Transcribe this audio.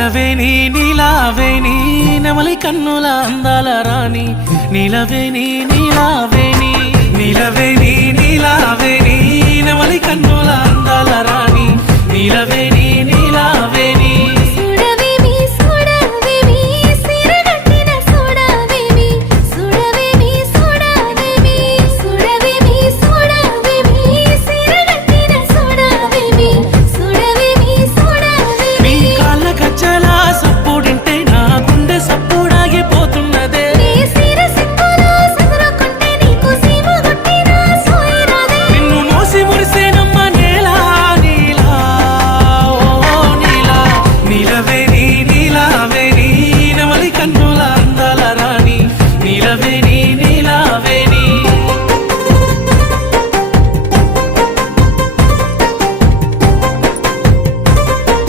నిలవేణి నీలావేణి నెమలి కన్నుల అందాల రాణి నిలవేణి నీలావేణి నిలవేణి నీలావేణి నెమలి కన్నుల అందాల రాణి నిలవేణి